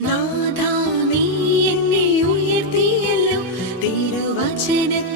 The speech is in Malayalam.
നാഥാ നീ എന്നെ ഉയർത്തിയല്ലോ. തിരുവചനത്തിൽ